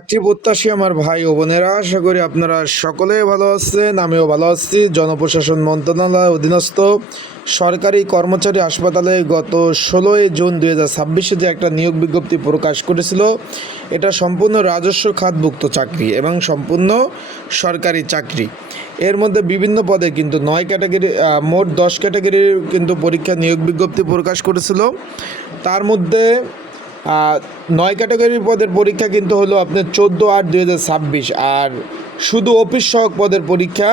চাকরি প্রত্যাশী আমার ভাই ও বোনেরা, আশা করি আপনারা সকলেই ভালো আছেন। আমিও ভালো আছি। জনপ্রশাসন মন্ত্রণালয় অধীনস্থ সরকারি কর্মচারী হাসপাতালে গত 16 জুন 2026 যে একটা নিয়োগ বিজ্ঞপ্তি প্রকাশ করেছিল, এটা সম্পূর্ণ রাজস্ব খাতভুক্ত চাকরি এবং সম্পূর্ণ সরকারি চাকরি। এর মধ্যে বিভিন্ন পদে কিন্তু 9 ক্যাটাগরি, মোট 10 ক্যাটাগরির কিন্তু পরীক্ষা নিয়োগ বিজ্ঞপ্তি প্রকাশ করেছিল। তার মধ্যে 9 ক্যাটাগরির পদের পরীক্ষা কিন্তু হলো আপনার 14/8/2026, আর শুধু অফিস সহক পদের পরীক্ষা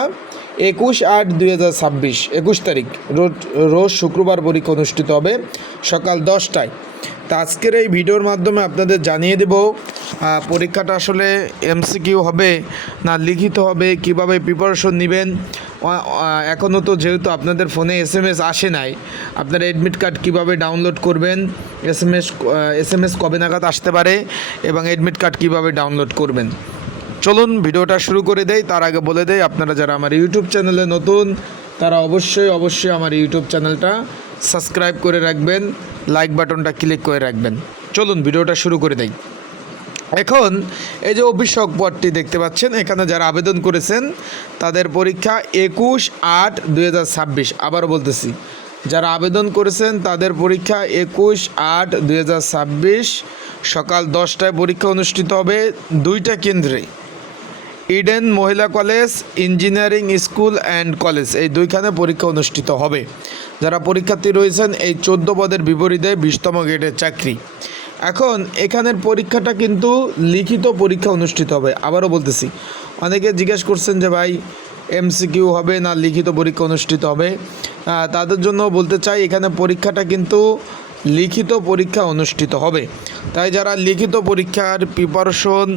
21/8/2026, 21 তারিখ রোজ শুক্রবার পরীক্ষা অনুষ্ঠিত হবে সকাল 10টায়। তো আজকের এই ভিডিওর মাধ্যমে আপনাদের জানিয়ে দেব পরীক্ষাটা আসলে এমসিকিউ হবে না লিখিত হবে, কিভাবে প্রিপারেশন নেবেন। এখনও তো যেহেতু আপনাদের ফোনে SMS আসে নাই, আপনারা অ্যাডমিট কার্ড কীভাবে ডাউনলোড করবেন, এসএমএস কবে নাগাদ আসতে পারে এবং অ্যাডমিট কার্ড কীভাবে ডাউনলোড করবেন। চলুন ভিডিওটা শুরু করে দেই। তার আগে বলে দেই, আপনারা যারা আমার ইউটিউব চ্যানেলে নতুন তারা অবশ্যই আমার ইউটিউব চ্যানেলটা সাবস্ক্রাইব করে রাখবেন, লাইক বাটনটা ক্লিক করে রাখবেন। চলুন ভিডিওটা শুরু করে দেই। এখন এই যে অফিস সহক পদটি দেখতে পাচ্ছেন, এখানে যারা আবেদন করেছেন তাদের পরীক্ষা 21/8/2026। আবারও বলতেছি, যারা আবেদন করেছেন তাদের পরীক্ষা 21/8/2026 সকাল 10টায় পরীক্ষা অনুষ্ঠিত হবে 2টা কেন্দ্রে। ইডেন মহিলা college, engineering school and college, এই 2খানে পরীক্ষা অনুষ্ঠিত হবে। যারা পরীক্ষার্থী রয়েছেন এই 14 পদের বিপরীতে 20তম গ্রেডের চাকরি। এখন এখানের পরীক্ষাটা কিন্তু লিখিত পরীক্ষা অনুষ্ঠিত হবে। আবারও বলতেছি, অনেকে জিজ্ঞেস করছেন যে ভাই এমসিকিউ হবে না লিখিত পরীক্ষা অনুষ্ঠিত হবে, তাদের জন্য বলতে চাই এখানে পরীক্ষাটা কিন্তু লিখিত পরীক্ষা অনুষ্ঠিত হবে। তাই যারা লিখিত পরীক্ষার প্রিপারেশন,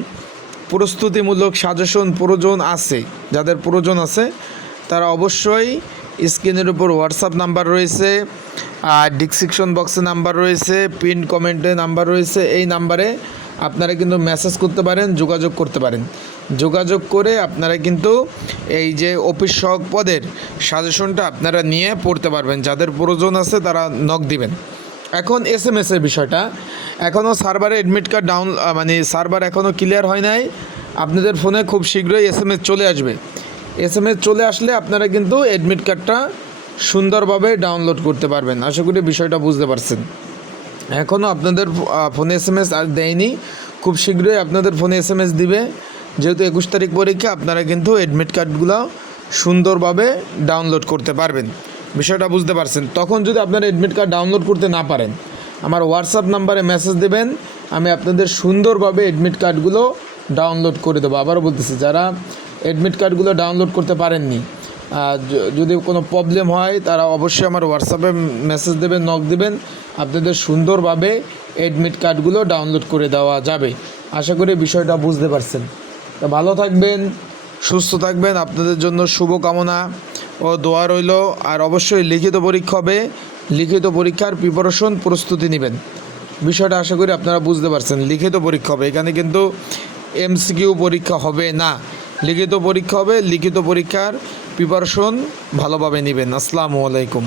প্রস্তুতিমূলক সাজেশন প্রয়োজন আছে, যাদের প্রয়োজন আছে তারা অবশ্যই স্ক্রিনের উপর হোয়াটসঅ্যাপ নাম্বার রয়েছে, আর ডিসক্রিপশন বক্সে নাম্বার রয়েছে, পিন কমেন্টে নাম্বার রয়েছে, এই নাম্বারে আপনারা কিন্তু মেসেজ করতে পারেন, যোগাযোগ করতে পারেন। যোগাযোগ করে আপনারা কিন্তু এই যে অফিস সহক পদের সাজেশনটা আপনারা নিয়ে পড়তে পারবেন। যাদের প্রয়োজন আছে তারা নক দিবেন। এখন এসএমএসের বিষয়টা, এখনও সার্ভারে অ্যাডমিট কার্ড সার্ভার এখনও ক্লিয়ার হয় নাই। আপনাদের ফোনে খুব শীঘ্রই এসএমএস চলে আসবে। এসএমএস চলে আসলে আপনারা কিন্তু অ্যাডমিট কার্ডটা সুন্দরভাবে ডাউনলোড করতে পারবেন। আশা করি বিষয়টা বুঝতে পারছেন। এখনও আপনাদের ফোনে এসএমএস আর দেয়নি, খুব শীঘ্রই আপনাদের ফোনে এসএমএস দিবে। যেহেতু 21 তারিখ পরীক্ষা, আপনারা কিন্তু অ্যাডমিট কার্ডগুলো সুন্দরভাবে ডাউনলোড করতে পারবেন। বিষয়টা বুঝতে পারছেন। তখন যদি আপনারা অ্যাডমিট কার্ড ডাউনলোড করতে না পারেন, আমার হোয়াটসঅ্যাপ নাম্বারে মেসেজ দেবেন, আমি আপনাদের সুন্দরভাবে অ্যাডমিট কার্ডগুলো ডাউনলোড করে দেবো। আবারও বলতেছি, যারা অ্যাডমিট কার্ডগুলো ডাউনলোড করতে পারেননি, যদি কোনো প্রবলেম হয় তারা অবশ্যই আমার হোয়াটসঅ্যাপে মেসেজ দেবেন, নক দেবেন, আপনাদের সুন্দরভাবে অ্যাডমিট কার্ডগুলো ডাউনলোড করে দেওয়া যাবে। আশা করি বিষয়টা বুঝতে পারছেন। তো ভালো থাকবেন, সুস্থ থাকবেন, আপনাদের জন্য শুভকামনা ও দোয়া রইল। আর অবশ্যই লিখিত পরীক্ষা হবে, লিখিত পরীক্ষার প্রিপারেশন প্রস্তুতি নেবেন। বিষয়টা আশা করি আপনারা বুঝতে পারছেন। লিখিত পরীক্ষা হবে, এখানে কিন্তু এমসিকিউ পরীক্ষা হবে না, লিখিত পরীক্ষা হবে। লিখিত পরীক্ষার প্রিপারেশন ভালোভাবে নেবেন। আসসালামু আলাইকুম।